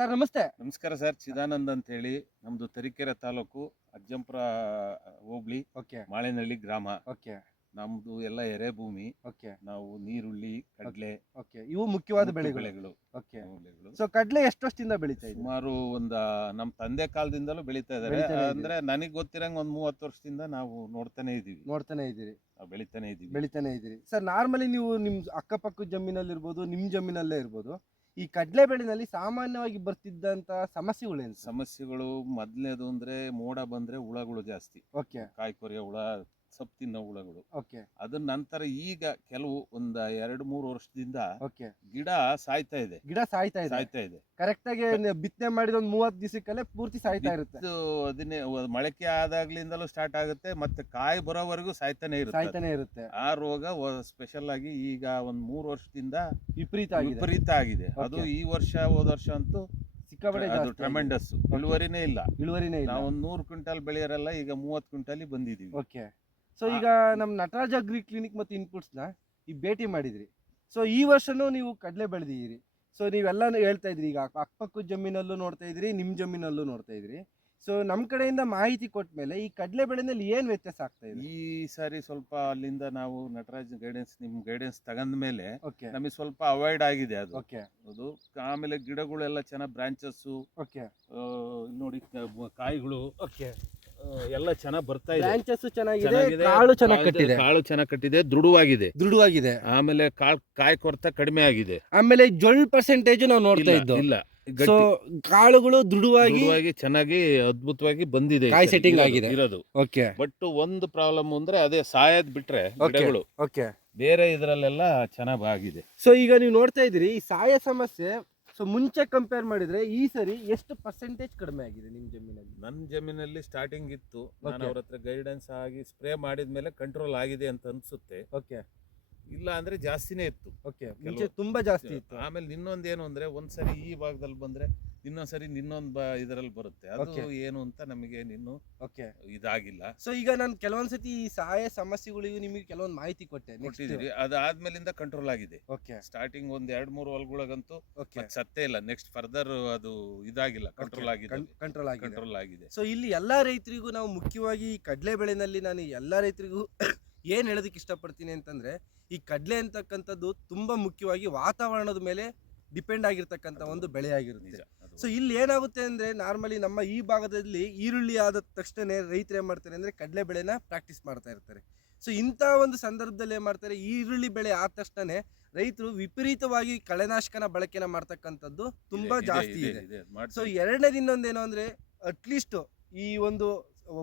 Sir ನಮಸ್ತೆ. ನಮಸ್ಕಾರ sir Chidanand ಅಂತ ಹೇಳಿ ನಮ್ದು ತರೀಕೆರೆ ತಾಲೂಕು ಅಜ್ಜಂಪುರ ಹೋಬಳಿ ಓಕೆ. ಮಾಳೇನಹಳ್ಳಿ ಗ್ರಾಮ. ಓಕೆ. ನಮ್ದು ಎಲ್ಲ ಎರೆ ಭೂಮಿ. ಓಕೆ. ನಾವು ನೀರುಳ್ಳಿ ಕಡಲೆ ಓಕೆ. ಇವು ಮುಖ್ಯವಾದ ಬೆಳೆಗಳು. ಬೆಳೆಗಳು. ಓಕೆ. ಸೊ ಕಡ್ಲೆ ಎಷ್ಟು ವರ್ಷದಿಂದ ಬೆಳೀತಾ ಇದೆ? ಸುಮಾರು ಒಂದ ನಮ್ ತಂದೆ ಕಾಲದಿಂದಲೂ ಬೆಳೀತಾ ಇದಾರೆ. ಅಂದ್ರೆ ನನಗೆ ಗೊತ್ತಿರಂಗ ಒಂದ್ ಮೂವತ್ತು ವರ್ಷದಿಂದ ನಾವು ನೋಡ್ತಾನೆ ಇದೀವಿ. ನೋಡ್ತಾನೆ ಇದ್ದೀರಿ ನಾವು ಬೆಳಿತಾನೆ ಇದೀವಿ. ಬೆಳಿತಾನೆ ಇದೀವಿ ಸರ್ ನಾರ್ಮಲಿ ನೀವು ನಿಮ್ ಅಕ್ಕಪಕ್ಕ ಜಮೀನಲ್ಲಿ ಇರ್ಬೋದು ನಿಮ್ ಜಮೀನಲ್ಲೇ ಇರ್ಬೋದು. ಈ ಕಡಲೆ ಬೆಳೆನಲ್ಲಿ ಸಾಮಾನ್ಯವಾಗಿ ಬರ್ತಿದ್ದಂತ ಸಮಸ್ಯೆಗಳೇನು ಸಮಸ್ಯೆಗಳು ಮೊದಲನೇದು ಅಂದ್ರೆ ಮೋಡ ಬಂದ್ರೆ ಹುಳಗಳು ಜಾಸ್ತಿ. ಓಕೆ. ಕಾಯಿ ಕೊರಿಯ ಹುಳ ಸೊಪ್ಪು ತಿನ್ನೋ ಹುಳಗಳು. ಓಕೆ. ಅದ್ರ ನಂತರ ಈಗ ಕೆಲವು ಒಂದ ಎರಡು ಮೂರು ವರ್ಷದಿಂದ ಓಕೆ. ಗಿಡ ಸಾಯ್ತಾ ಇದೆ. ಗಿಡ ಸಾಯ್ತಾ ಇದೆ. ಸಾಯ್ತಾ ಇದೆ. ಕರೆಕ್ಟ್ ಆಗಿ ಬಿತ್ತನೆ ಮಾಡಿದ ಒಂದ್ ಮೂವತ್ ದಿವಸಕ್ಕಲ್ಲೇ ಪೂರ್ತಿ ಸಾಯ್ತಾ ಇರುತ್ತೆ. ಇದು ಅದನ್ನೇ ಮೊಳಕೆ ಆದಾಗ್ಲಿಂದಲೂ ಸ್ಟಾರ್ಟ್ ಆಗುತ್ತೆ ಮತ್ತೆ ಕಾಯಿ ಬರೋವರೆಗೂ ಸಾಯ್ತಾನೆ ಇರುತ್ತೆ. ಸಾಯ್ತಾನೆ ಇರುತ್ತೆ. ಆ ರೋಗ ಸ್ಪೆಷಲ್ ಆಗಿ ಈಗ ಒಂದ್ ಮೂರು ವರ್ಷದಿಂದ ವಿಪರೀತ ಆಗಿದೆ. ವಿಪರೀತ ಆಗಿದೆ. ಅದು ಈ ವರ್ಷ ಹೋದ ವರ್ಷ ಅಂತೂ ಸಿಕ್ಕಾಪಟ್ಟೆ ಅದು ಜಾಸ್ತಿ ಆಗಿದೆ. ಟ್ರೆಮೆಂಡಸ್ ಇಳುವರಿನೇ ಇಲ್ಲ. ಇಳುವರಿನೇ ಇಲ್ಲ. ನಾವು ಒಂದ್ ನೂರು ಕ್ವಿಂಟಲ್ ಬೆಳೆಯೋರೆಲ್ಲ ಈಗ ಮೂವತ್ ಕ್ವಿಂಟಲ್ ಬಂದಿದೀವಿ. ಓಕೆ. ಸೊ ಈಗ ನಮ್ಮ ನಟರಾಜ ಅಗ್ರಿ ಕ್ಲಿನಿಕ್ ಮತ್ತು ಇನ್ಪುಟ್ಸ್ನ ಈ ಭೇಟಿ ಮಾಡಿದ್ರಿ. ಸೊ ಈ ವರ್ಷನೂ ನೀವು ಕಡಲೆ ಬೆಳೆದಿದ್ದೀರಿ. ಸೊ ನೀವೆಲ್ಲ ಹೇಳ್ತಾ ಇದ್ರಿ ಈಗ ಅಕ್ಕ- ಅಕ್ಕಪಕ್ಕದ ಜಮೀನಲ್ಲೂ ನೋಡ್ತಾ ಇದ್ರಿ ನಿಮ್ಮ ಜಮೀನಲ್ಲೂ ನೋಡ್ತಾ ಇದ್ರಿ. ಸೊ ನಮ್ಮ ಕಡೆಯಿಂದ ಮಾಹಿತಿ ಕೊಟ್ಟ ಮೇಲೆ ಈ ಕಡಲೆ ಬೆಳೆನಲ್ಲಿ ಏನು ವ್ಯತ್ಯಾಸ ಆಗ್ತಾ ಇದೆ? ಈ ಸಾರಿ ಸ್ವಲ್ಪ ಅಲ್ಲಿಂದ ನಾವು ನಟರಾಜ್ ಗೈಡೆನ್ಸ್ ನಿಮ್ಮ ಗೈಡೆನ್ಸ್ ತಗಂದ ಮೇಲೆ ಓಕೆ. ನಮಗೆ ಸ್ವಲ್ಪ ಅವಾಯ್ಡ್ ಆಗಿದೆ ಅದು. ಓಕೆ. ಅದು ಆಮೇಲೆ ಗಿಡಗಳೆಲ್ಲ ಚೆನ್ನಾಗಿ ಬ್ರಾಂಚಸ್ಸು ಓಕೆ. ನೋಡಿ ಕಾಯಿಗಳು ಓಕೆ. ಎಲ್ಲ ಚೆನ್ನಾಗಿ ಬರ್ತಾ ಇದೆ. ಬ್ರಾಂಚಸ್ ಚೆನ್ನಾಗಿದೆ ಚೆನ್ನಾಗಿದೆ. ಕಾಳು ಚೆನ್ನಾಗಿ ಕಟ್ಟಿದೆ. ಕಾಳು ಚೆನ್ನಾಗಿ ಕಟ್ಟಿದೆ ದೃಢವಾಗಿದೆ. ದೃಢವಾಗಿದೆ. ಆಮೇಲೆ ಕಾಳ್ ಕಾಯಿ ಕೊರತ ಕಡಿಮೆ ಆಗಿದೆ. ಆಮೇಲೆ ಜೊಳ್ ಪರ್ಸೆಂಟೇಜ್ ನಾವು ನೋಡ್ತಾ ಇಲ್ಲ, ಇದ್ದು? ಇಲ್ಲ. ಸೊ ಗಟ್ಟಿ- ಕಾಳುಗಳು ದೃಢವಾಗಿ ದೃಢವಾಗಿ ಚೆನ್ನಾಗಿ ಅದ್ಭುತವಾಗಿ ಬಂದಿದೆ ಈ ಕಾಯಿ ಸೆಟ್ಟಿಂಗ್ setting ಇರೋದು- ಆಗಿದೆ. ಇರೋದು. ಓಕೆ ಬಟ್ ಒಂದು ಪ್ರಾಬ್ಲಮ್ ಅಂದ್ರೆ ಅದೇ ಸಾಯದ್ ಬಿಟ್ರೆ. ಗಿಡಗಳು. ಓಕೆ ಬೇರೆ ಇದ್ರಲ್ಲೆಲ್ಲ ಚೆನ್ನಾಗಿ ಆಗಿದೆ. ಸೊ ಈಗ ನೀವು ನೋಡ್ತಾ ಇದ್ದೀರಿ ಈ ಸಾಯ ಸಮಸ್ಯೆ ಸೊ ಮುಂಚೆ ಕಂಪೇರ್ ಮಾಡಿದ್ರೆ ಈ ಸರಿ ಎಷ್ಟು ಪರ್ಸೆಂಟೇಜ್ ಕಡಿಮೆ ಆಗಿದೆ ನಿಮ್ಮ ಜಮೀನಲ್ಲಿ? ನನ್ನ ಜಮೀನಲ್ಲಿ ಸ್ಟಾರ್ಟಿಂಗ್ ಇತ್ತು. ನಾನು. ಅವ್ರ ಹತ್ರ ಗೈಡೆನ್ಸ್ ಆಗಿ ಸ್ಪ್ರೇ ಮಾಡಿದ್ಮೇಲೆ ಕಂಟ್ರೋಲ್ ಆಗಿದೆ ಅಂತ ಅನ್ಸುತ್ತೆ. ಓಕೆ ಇಲ್ಲ ಅಂದ್ರೆ ಜಾಸ್ತಿನೇ ಇತ್ತು. ಓಕೆ ಮುಂಚೆ ತುಂಬಾ ಜಾಸ್ತಿ ಇತ್ತು. ಆಮೇಲೆ ಇನ್ನೊಂದೇನು ಅಂದ್ರೆ ಒಂದ್ಸರಿ ಈ ಭಾಗದಲ್ಲಿ ಬಂದ್ರೆ ಇನ್ನೊಂದ್ಸರಿ ಇನ್ನೊಂದ್ ಬ ಇದರಲ್ಲಿ ಬರುತ್ತೆ. ಅದು ಏನು ಅಂತ ನಮಗೆ ಇನ್ನು ಓಕೆ ಇದಾಗಿಲ್ಲ. ಸೊ ಈಗ ನಾನು ಕೆಲವೊಂದ್ಸತಿ ಈ ಸಹಾಯ ಸಮಸ್ಯೆಗಳಿಗೂ ನಿಮಗೆ ಕೆಲವೊಂದು ಮಾಹಿತಿ ಕೊಟ್ಟೆ ನೆಕ್ಸ್ಟ್ ಕೊಟ್ಟಿದ್ದೀರಿ. ಅದಾದ್ಮೇಲಿಂದ ಕಂಟ್ರೋಲ್ ಆಗಿದೆ. ಓಕೆ ಸ್ಟಾರ್ಟಿಂಗ್ ಒಂದ್ ಎರಡ್ ಮೂರು ಹೊಲ್ಗೊಳಗಂತೂ ಓಕೆ ಸತ್ತೇ ಇಲ್ಲ. ನೆಕ್ಸ್ಟ್ ಫರ್ದರ್ ಅದು ಇದಾಗಿಲ್ಲ. ಕಂಟ್ರೋಲ್ ಆಗಿದೆ. ಕಂಟ್ರೋಲ್ ಆಗಿದೆ. ಕಂಟ್ರೋಲ್ ಆಗಿದೆ. ಸೊ ಇಲ್ಲಿ ಎಲ್ಲಾ ರೈತರಿಗೂ ನಾವು ಮುಖ್ಯವಾಗಿ ಈ ಕಡಲೆ ಬೆಳೆನಲ್ಲಿ ನಾನು ಎಲ್ಲಾ ರೈತರಿಗೂ ಏನ್ ಹೇಳೋದಕ್ಕೆ ಇಷ್ಟಪಡ್ತೀನಿ ಅಂತಂದ್ರೆ ಈ ಕಡಲೆ ಅಂತಕ್ಕಂಥದ್ದು ತುಂಬಾ ಮುಖ್ಯವಾಗಿ ವಾತಾವರಣದ ಮೇಲೆ ಡಿಪೆಂಡ್ ಆಗಿರ್ತಕ್ಕಂಥ ಒಂದು ಬೆಳೆ ಆಗಿರುತ್ತೆ. ನಿಜ. ಸೊ ಇಲ್ಲಿ ಏನಾಗುತ್ತೆ ಅಂದ್ರೆ ನಾರ್ಮಲಿ ನಮ್ಮ ಈ ಭಾಗದಲ್ಲಿ ಈರುಳ್ಳಿ ಆದ ತಕ್ಷಣ ರೈತರು ಏನ್ ಮಾಡ್ತಾರೆ ಅಂದ್ರೆ ಕಡಲೆ ಬೆಳೆನ ಪ್ರಾಕ್ಟೀಸ್ ಮಾಡ್ತಾ ಇರ್ತಾರೆ. ಸೊ ಇಂಥ ಒಂದು ಸಂದರ್ಭದಲ್ಲಿ ಏನ್ ಮಾಡ್ತಾರೆ ಈರುಳ್ಳಿ ಬೆಳೆ ಆದ ತಕ್ಷಣ ರೈತರು ವಿಪರೀತವಾಗಿ ಕಳೆನಾಶಕನ ಬಳಕೆನ ಮಾಡ್ತಕ್ಕಂಥದ್ದು ತುಂಬಾ ಜಾಸ್ತಿ ಇದೆ, ಸೊ ಎರಡನೇ ಎರಡನೇದು ಇನ್ನೊಂದೇನು ಅಂದ್ರೆ ಅಟ್ಲೀಸ್ಟ್ ಈ ಒಂದು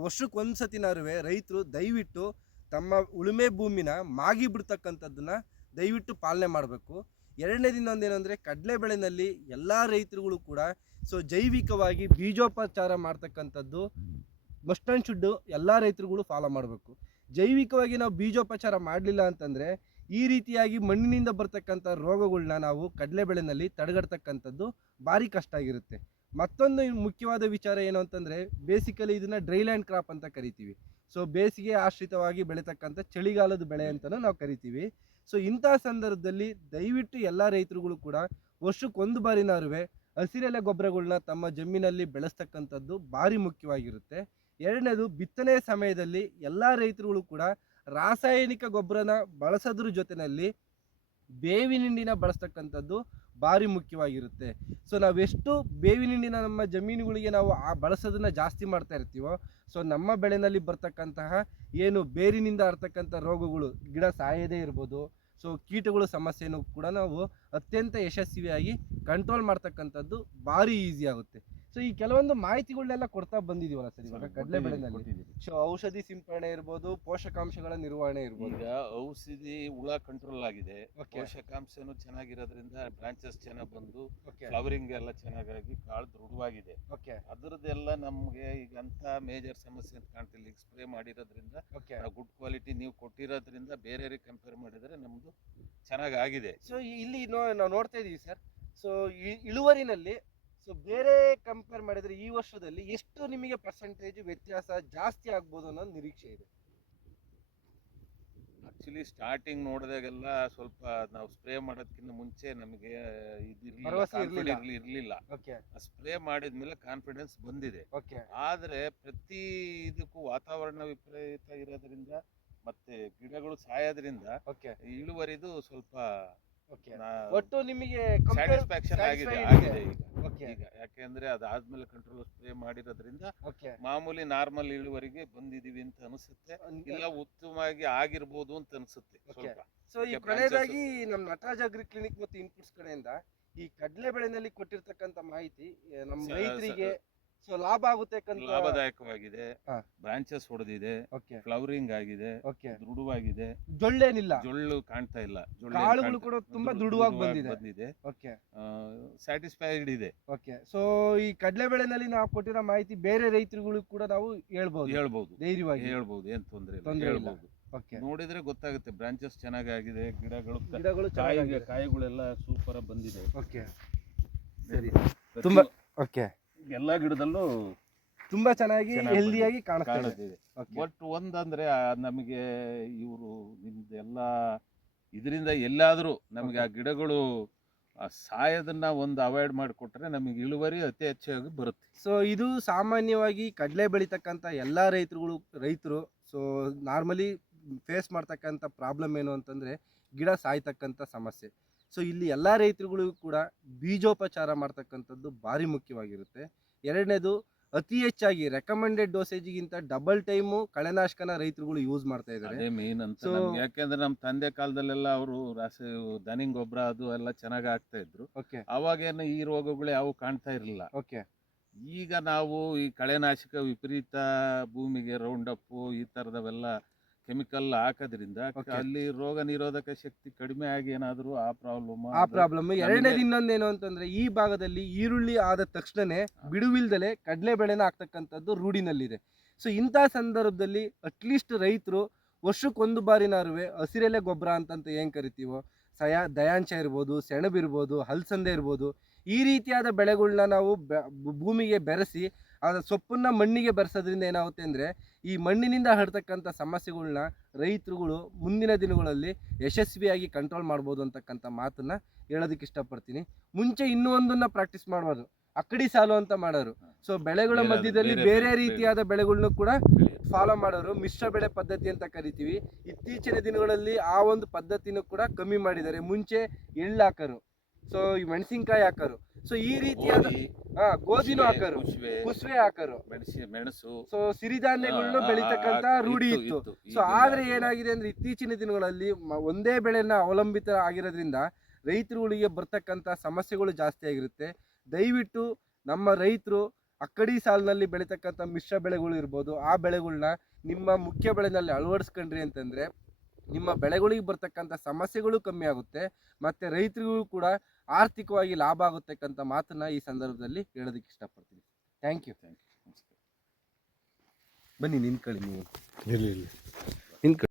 ವರ್ಷಕ್ಕೆ ಒಂದ್ಸತಿನಾರುವೆ ರೈತರು ದಯವಿಟ್ಟು ತಮ್ಮ ಉಳುಮೆ ಭೂಮಿನ ಮಾಗಿ ಬಿಡ್ತಕ್ಕಂಥದ್ದನ್ನ ದಯವಿಟ್ಟು ಪಾಲನೆ ಮಾಡಬೇಕು. ಎರಡನೇದು ದಿನ ಅಂದರೆ ಕಡಲೆ ಬೆಳೆನಲ್ಲಿ ಎಲ್ಲ ರೈತರುಗಳು ಕೂಡ ಸೊ ಜೈವಿಕವಾಗಿ ಬೀಜೋಪಚಾರ ಮಾಡ್ತಕ್ಕಂಥದ್ದು ಮಸ್ಟ್ ಆ್ಯಂಡ್ ಶುಡ್ಡು ಎಲ್ಲ ರೈತರುಗಳು ಫಾಲೋ ಮಾಡಬೇಕು. ಜೈವಿಕವಾಗಿ ನಾವು ಬೀಜೋಪಚಾರ ಮಾಡಲಿಲ್ಲ ಅಂತಂದರೆ ಈ ರೀತಿಯಾಗಿ ಮಣ್ಣಿನಿಂದ ಬರ್ತಕ್ಕಂಥ ರೋಗಗಳನ್ನ ನಾವು ಕಡಲೆ ಬೆಳೆನಲ್ಲಿ ತಡೆಗಡ್ತಕ್ಕಂಥದ್ದು ಭಾರಿ ಕಷ್ಟ ಆಗಿರುತ್ತೆ. ಮತ್ತೊಂದು ಮುಖ್ಯವಾದ ವಿಚಾರ ಏನು ಅಂತಂದರೆ ಬೇಸಿಕಲಿ ಇದನ್ನ ಡ್ರೈಲ್ಯಾಂಡ್ ಕ್ರಾಪ್ ಅಂತ ಕರಿತೀವಿ. ಸೊ ಬೇಸಿಗೆ ಆಶ್ರಿತವಾಗಿ ಬೆಳೀತಕ್ಕಂಥ ಚಳಿಗಾಲದ ಬೆಳೆ ಅಂತಲೂ ನಾವು ಕರಿತೀವಿ. ಸೊ ಇಂಥ ಸಂದರ್ಭದಲ್ಲಿ ದಯವಿಟ್ಟು ಎಲ್ಲ ರೈತರುಗಳು ಕೂಡ ವರ್ಷಕ್ಕೊಂದು ಬಾರಿನಾರುವೆ ಹಸಿರೆಲೆ ಗೊಬ್ಬರಗಳನ್ನ ತಮ್ಮ ಜಮೀನಲ್ಲಿ ಬೆಳೆಸ್ತಕ್ಕಂಥದ್ದು ಭಾರಿ ಮುಖ್ಯವಾಗಿರುತ್ತೆ. ಎರಡನೇದು ಬಿತ್ತನೆ ಸಮಯದಲ್ಲಿ ಎಲ್ಲ ರೈತರುಗಳು ಕೂಡ ರಾಸಾಯನಿಕ ಗೊಬ್ಬರನ ಬಳಸೋದ್ರ ಜೊತೆಯಲ್ಲಿ ಬೇವಿನ ಹಿಂಡಿನ ಬಳಸ್ತಕ್ಕಂಥದ್ದು ಭಾರಿ ಮುಖ್ಯವಾಗಿರುತ್ತೆ. ಸೊ ನಾವೆಷ್ಟು ಬೇವಿನ ಹಿಂಡಿನ ನಮ್ಮ ಜಮೀನುಗಳಿಗೆ ನಾವು ಆ ಬಳಸೋದನ್ನ ಜಾಸ್ತಿ ಮಾಡ್ತಾ ಇರ್ತೀವೋ ಸೊ ನಮ್ಮ ಬೆಳೆನಲ್ಲಿ ಬರ್ತಕ್ಕಂತಹ ಏನು ಬೇರಿನಿಂದ ಹರ್ತಕ್ಕಂಥ ರೋಗಗಳು, ಗಿಡ ಸಾಯದೇ ಇರ್ಬೋದು ಸೊ ಕೀಟಗಳು ಸಮಸ್ಯೆನೂ ಕೂಡ ನಾವು ಅತ್ಯಂತ ಯಶಸ್ವಿಯಾಗಿ ಕಂಟ್ರೋಲ್ ಮಾಡ್ತಕ್ಕಂಥದ್ದು ಭಾರಿ ಈಸಿ ಆಗುತ್ತೆ. ಸೊ ಈ ಕೆಲವೊಂದು ಮಾಹಿತಿಗಳನ್ನೆಲ್ಲ ಕೊಡ್ತಾ ಬಂದಿದೀವಲ್ಲ ಸರ್ ಇವಾಗ ಕಡಲೆ ಬೆಳೆ ಬೆಳೆನಲ್ಲಿ? ಸೊ ಔಷಧಿ ಸಿಂಪರಣೆ ಇರ್ಬೋದು ಪೋಷಕಾಂಶಗಳ ನಿರ್ವಹಣೆ ಇರ್ಬೋದು. ಈಗ ಔಷಧಿ ಹುಳ ಕಂಟ್ರೋಲ್ ಆಗಿದೆ. ಪೋಷಕಾಂಶನು ಚೆನ್ನಾಗಿರೋದ್ರಿಂದ ಬ್ರಾಂಚಸ್ ಚೆನ್ನಾಗಿ ಬಂದು ಫ್ಲವರಿಂಗ್ ಎಲ್ಲ ಚೆನ್ನಾಗಾಗಿ ಕಾಳು ದೃಢವಾಗಿದೆ. ಓಕೆ ಅದ್ರದ್ದೆಲ್ಲ ನಮ್ಗೆ ಈಗ ಅಂತ ಮೇಜರ್ ಸಮಸ್ಯೆ ಅಂತ ಕಾಣ್ತಿಲ್ಲ. ಈಗ ಸ್ಪ್ರೇ ಮಾಡಿರೋದ್ರಿಂದ ಗುಡ್ ಕ್ವಾಲಿಟಿ ನೀವು ಕೊಟ್ಟಿರೋದ್ರಿಂದ ಬೇರೆಯವ್ರಿಗೆ ಕಂಪೇರ್ ಮಾಡಿದ್ರೆ ನಮ್ದು ಚೆನ್ನಾಗಿ ಆಗಿದೆ. ಸೊ ಇಲ್ಲಿ ನಾವು ನೋಡ್ತಾ ಇದೀವಿ ಸರ್. ಸೊ ಇಳುವರಿನಲ್ಲಿ ಸೊ ಬೇರೆ ಕಂಪೇರ್ ಮಾಡಿದ್ರೆ ಈ ವರ್ಷದಲ್ಲಿ ಎಷ್ಟು ನಿಮಗೆ ಪರ್ಸೆಂಟೇಜ್ ವ್ಯತ್ಯಾಸ ಜಾಸ್ತಿ ಆಗ್ಬೋದು ಅನ್ನೋ ನಿರೀಕ್ಷೆ ಇದೆ? ಆಕ್ಚುಲಿ ಸ್ಟಾರ್ಟಿಂಗ್ ನೋಡಿದಾಗೆಲ್ಲ ಸ್ವಲ್ಪ ನಾವು ಸ್ಪ್ರೇ ಮಾಡೋದಕ್ಕಿಂತ ಮುಂಚೆ ನಮಗೆ ಇರ್ಲಿಲ್ಲ. ಇದಿರಲಿಲ್ಲ ಇರಲಿಲ್ಲ. ಓಕೆ ಸ್ಪ್ರೇ ಮಾಡಿದ್ಮೇಲೆ ಕಾನ್ಫಿಡೆನ್ಸ್ ಬಂದಿದೆ. ಓಕೆ ಆದ್ರೆ ಪ್ರತಿ ಇದಕ್ಕೂ ವಾತಾವರಣ ವಿಪರೀತ ಇರೋದ್ರಿಂದ ಮತ್ತೆ ಗಿಡಗಳು ಸಾಯೋದ್ರಿಂದ ಓಕೆ ಇಳುವರಿದು ಸ್ವಲ್ಪ ಓಕೆ ಒಟ್ಟು ನಿಮಗೆ ಸ್ಯಾಟಿಸ್ಫ್ಯಾಕ್ಷನ್ ಆಗಿದೆ ಆಗಿದೆ ಈಗ. ಈಗ ಯಾಕೆಂದ್ರೆ ಅದಾದ್ಮೇಲೆ ಕಂಟ್ರೋಲ್ ಸ್ಪ್ರೇ ಮಾಡಿರೋದ್ರಿಂದ ಮಾಮೂಲಿ ನಾರ್ಮಲ್ ಇಳುವರಿಗೆ ಬಂದಿದೀವಿ ಅಂತ ಅನಿಸುತ್ತೆ. ಇಲ್ಲ ಉತ್ತಮವಾಗಿ ಆಗಿರ್ಬೋದು ಅಂತ ಅನ್ಸುತ್ತೆ. ಸ್ವಲ್ಪ. ಸೊ ಈ ಕೊನೆಯದಾಗಿ ನಮ್ಮ ನಟರಾಜ್ ಅಗ್ರಿ ಕ್ಲಿನಿಕ್ ಮತ್ತು ಇನ್ಪುಟ್ಸ್ ಕಡೆಯಿಂದ ಈ ಕಡಲೆ ಬೆಳೆನಲ್ಲಿ ಕೊಟ್ಟಿರ್ತಕ್ಕಂಥ ಮಾಹಿತಿ ನಮ್ಮ ರೈತರಿಗೆ ಸೊ ಲಾಭ ಆಗುತ್ತೆ ಲಾಭದಾಯಕವಾಗಿದೆ. ಬ್ರಾಂಚಸ್ ಹೊಡೆದಿದೆ ಫ್ಲವರಿಂಗ್ ಆಗಿದೆ. ದೃಢವಾಗಿದೆ ಜೊಳ್ಳೇನಿಲ್ಲ. ಜೊಳ್ಳು ಕಾಣ್ತಾ ಇಲ್ಲ. ಕಾಳುಗಳು ಕೂಡ ತುಂಬಾ ದೃಢ- ದೃಢವಾಗಿ ಬಂದಿದೆ. ಬಂದಿದೆ. ಓಕೆ ಸ್ಯಾಟಿಸ್ಫೈಡ್ ಇದೆ. ಓಕೆ ಸೊ ಈ ಕಡಲೆ ಬೆಳೆನಲ್ಲಿ ನಾವು ಕೊಟ್ಟಿರೋ ಮಾಹಿತಿ ಬೇರೆ ರೈತರುಗಳು ಕೂಡ ನಾವು ಹೇಳ್ಬಹುದು ಹೇಳ್ಬಹುದು ಧೈರ್ಯವಾಗಿ. ಹೇಳ್ಬಹುದು ಏನ್ ತೊಂದ್ರೆ ಇಲ್ಲ. ಓಕೆ ನೋಡಿದ್ರೆ ಗೊತ್ತಾಗುತ್ತೆ. ಬ್ರಾಂಚಸ್ ಗಿಡಗಳು ಕ- ಗಿಡಗಳು ಚೆನ್ನಾಗಿದೆ ಕಾಯಿಗಳೆಲ್ಲ ಸೂಪರ್ ಬಂದಿದೆ. ಓಕೆ ಸರಿ. ತುಂಬಾ ಓಕೆ ಎಲ್ಲಾ ಗಿಡದಲ್ಲೂ ತುಂಬಾ ಚೆನ್ನಾಗಿ ಚೆನ್ನಾಗಿ ಹೆಲ್ದಿಯಾಗಿ ಕಾಣಿಸ್ತಾ ಬಟ್ ಒಂದಂದ್ರೆ ಆ ನಮಗೆ ಇವರು ನಿಮ್ದೆಲ್ಲ ಇದರಿಂದ ಎಲ್ಲಾದರೂ ನಮಗೆ ಆ ಗಿಡಗಳು ಆ ಸಾಯೋದನ್ನ ಒಂದು ಅವಾಯ್ಡ್ ಮಾಡಿಕೊಟ್ರೆ ನಮಗೆ ಇಳುವರಿ ಅತಿ ಹೆಚ್ಚಾಗಿ ಬರುತ್ತೆ. ಸೊ ಇದು ಸಾಮಾನ್ಯವಾಗಿ ಕಡಲೆ ಬೆಳೀತಕ್ಕಂಥ ಎಲ್ಲ ರೈತರುಗಳು ರೈತರು ಸೊ ನಾರ್ಮಲಿ ಫೇಸ್ ಮಾಡ್ತಕ್ಕಂಥ ಪ್ರಾಬ್ಲಮ್ ಏನು ಅಂತಂದರೆ ಗಿಡ ಸಾಯ್ತಕ್ಕಂಥ ಸಮಸ್ಯೆ. ಸೊ ಇಲ್ಲಿ ಎಲ್ಲ ರೈತರುಗಳಿಗೂ ಕೂಡ ಬೀಜೋಪಚಾರ ಮಾಡ್ತಕ್ಕಂಥದ್ದು ಭಾರಿ ಮುಖ್ಯವಾಗಿರುತ್ತೆ. ಎರಡನೇದು ಅತಿ ಹೆಚ್ಚಾಗಿ ರೆಕಮೆಂಡೆಡ್ ಡೋಸೇಜಿಗಿಂತ ಡಬಲ್ ಟೈಮು ಕಳೆನಾಶಕನ ರೈತರುಗಳು ಯೂಸ್ ಮಾಡ್ತಾ ಇದ್ದಾರೆ ಮೇನ್ ಅಂತ. ನಮ್ಗೆ ಯಾಕೆಂದ್ರೆ ನಮ್ಮ ತಂದೆ ಕಾಲದಲ್ಲೆಲ್ಲ ಅವರು ರಾಸ ದನಿಂಗ್ ಗೊಬ್ಬರ ಅದು ಎಲ್ಲ ಚೆನ್ನಾಗಿ ಆಗ್ತಾ ಇದ್ರು. ಓಕೆ. ಅವಾಗೇನು ಈ ರೋಗಗಳು ಯಾವ ಕಾಣ್ತಾ ಇರಲಿಲ್ಲ. ಓಕೆ. ಈಗ ನಾವು ಈ ಕಳೆನಾಶಕ ವಿಪರೀತ ಭೂಮಿಗೆ ರೌಂಡಪ್ಪು ಅಪ್ ಈ ತರದವೆಲ್ಲ ಕೆಮಿಕಲ್ ಹಾಕೋದ್ರಿಂದ ಅಲ್ಲಿ ರೋಗ ನಿರೋಧಕ ಶಕ್ತಿ ಕಡಿಮೆ ಆಗಿ ಏನಾದರೂ ಆ ಪ್ರಾಬ್ಲಮ್ ಆ ಪ್ರಾಬ್ಲಮ್ ಎರಡನೇದು ಇನ್ನೊಂದೇನು ಅಂತಂದ್ರೆ ಈ ಭಾಗದಲ್ಲಿ ಈರುಳ್ಳಿ ಆದ ತಕ್ಷಣನೇ ಬಿಡುವಿಲ್ದಲೆ ಕಡಲೆ ಬೆಳೆನ ಹಾಕ್ತಕ್ಕಂಥದ್ದು ರೂಢಿನಲ್ಲಿದೆ. ಸೊ ಇಂಥ ಸಂದರ್ಭದಲ್ಲಿ ಅಟ್ಲೀಸ್ಟ್ ರೈತರು ವರ್ಷಕ್ಕೊಂದು ಬಾರಿನಾರುವೆ ಹಸಿರೆಲೆ ಗೊಬ್ಬರ ಅಂತಂತ ಏನು ಕರಿತೀವೋ ಸಯ ದಯಾಂಶ ಇರ್ಬೋದು ಸೆಣಬಿರ್ಬೋದು ಹಲ್ಸಂದೆ ಇರ್ಬೋದು ಈ ರೀತಿಯಾದ ಬೆಳೆಗಳನ್ನ ನಾವು ಭೂಮಿಗೆ ಬೆರೆಸಿ ಆ ಸೊಪ್ಪನ್ನು ಮಣ್ಣಿಗೆ ಬೆರೆಸೋದ್ರಿಂದ ಏನಾಗುತ್ತೆ ಅಂದರೆ ಈ ಮಣ್ಣಿನಿಂದ ಹರಡ್ತಕ್ಕಂಥ ಸಮಸ್ಯೆಗಳನ್ನ ರೈತರುಗಳು ಮುಂದಿನ ದಿನಗಳಲ್ಲಿ ಯಶಸ್ವಿಯಾಗಿ ಕಂಟ್ರೋಲ್ ಮಾಡ್ಬೋದು ಅಂತಕ್ಕಂಥ ಮಾತನ್ನು ಹೇಳೋದಕ್ಕೆ ಇಷ್ಟಪಡ್ತೀನಿ. ಮುಂಚೆ ಇನ್ನೂ ಒಂದನ್ನು ಪ್ರಾಕ್ಟೀಸ್ ಮಾಡ್ಬೋದು ಅಕ್ಕಡಿ ಸಾಲು ಅಂತ ಮಾಡೋರು. ಸೊ ಬೆಳೆಗಳ ಮಧ್ಯದಲ್ಲಿ ಬೇರೆ- ರೀತಿಯಾದ ಬೆಳೆಗಳನ್ನು ಕೂಡ ಫಾಲೋ ಮಾಡೋರು. ಮಿಶ್ರ ಬೆಳೆ ಪದ್ಧತಿ ಅಂತ ಕರಿತೀವಿ. ಇತ್ತೀಚಿನ ದಿನಗಳಲ್ಲಿ ಆ ಒಂದು ಪದ್ಧತಿನೂ ಕೂಡ ಕಮ್ಮಿ ಮಾಡಿದ್ದಾರೆ. ಮುಂಚೆ ಎಳ್ಳು ಹಾಕರು. ಸೊ ಈ ಮೆಣಸಿನ್ಕಾಯಿ ಹಾಕರು. ಸೊ ಈ ರೀತಿಯಾದ ಹಾ ಗೋಧಿನೂ ಹಾಕರು. ಕುಸುವೆ ಕುಸುವೆ ಹಾಕರು. ಮೆಣಸಿ ಮೆಣಸು. ಸೊ ಸಿರಿಧಾನ್ಯಗಳನ್ನು ಆ, ಬೆಳೀತಕ್ಕಂತ ಆ, ರೂಢಿ ಇತ್ತು, ಇತ್ತು. ಇತ್ತು. ಸೊ ಆದ್ರೆ ಏನಾಗಿದೆ ಅಂದ್ರೆ ಇತ್ತೀಚಿನ ದಿನಗಳಲ್ಲಿ ಮ- ಒಂದೇ ಬೆಳೆನ ಅವಲಂಬಿತ ಆಗಿರೋದ್ರಿಂದ ರೈತರುಗಳಿಗೆ ಬರ್ತಕ್ಕಂತ ಸಮಸ್ಯೆಗಳು ಜಾಸ್ತಿ ಆಗಿರುತ್ತೆ. ದಯವಿಟ್ಟು ನಮ್ಮ ರೈತರು ಅಕ್ಕಡಿ ಸಾಲಿನಲ್ಲಿ ಬೆಳೀತಕ್ಕಂಥ ಮಿಶ್ರ ಬೆಳೆಗಳು ಇರ್ಬೋದು ಆ ಬೆಳೆಗಳನ್ನ ನಿಮ್ಮ ಮುಖ್ಯ ಬೆಳೆನಲ್ಲಿ ಅಳವಡಿಸ್ಕೊಂಡ್ರಿ ಅಂತಂದ್ರೆ ನಿಮ್ಮ ಬೆಳೆಗಳಿಗೆ ಬರ್ತಕ್ಕಂಥ ಸಮಸ್ಯೆಗಳು ಕಮ್ಮಿ ಆಗುತ್ತೆ ಮತ್ತೆ ರೈತರಿಗೂ ಕೂಡ ಆರ್ಥಿಕವಾಗಿ ಲಾಭ ಆಗುತ್ತಕ್ಕಂಥ ಮಾತನ್ನ ಈ ಸಂದರ್ಭದಲ್ಲಿ ಹೇಳೋದಕ್ಕೆ ಇಷ್ಟಪಡ್ತೀನಿ. ಥ್ಯಾಂಕ್ ಯು ಥ್ಯಾಂಕ್ ಯು ಬನ್ನಿ ನಿಂತ್ಕೊಳ್ಳಿ ನೀವು. ಇರಲಿ ಇರಲಿ ನಿಂತ್ಕೊಳ್ಳಿ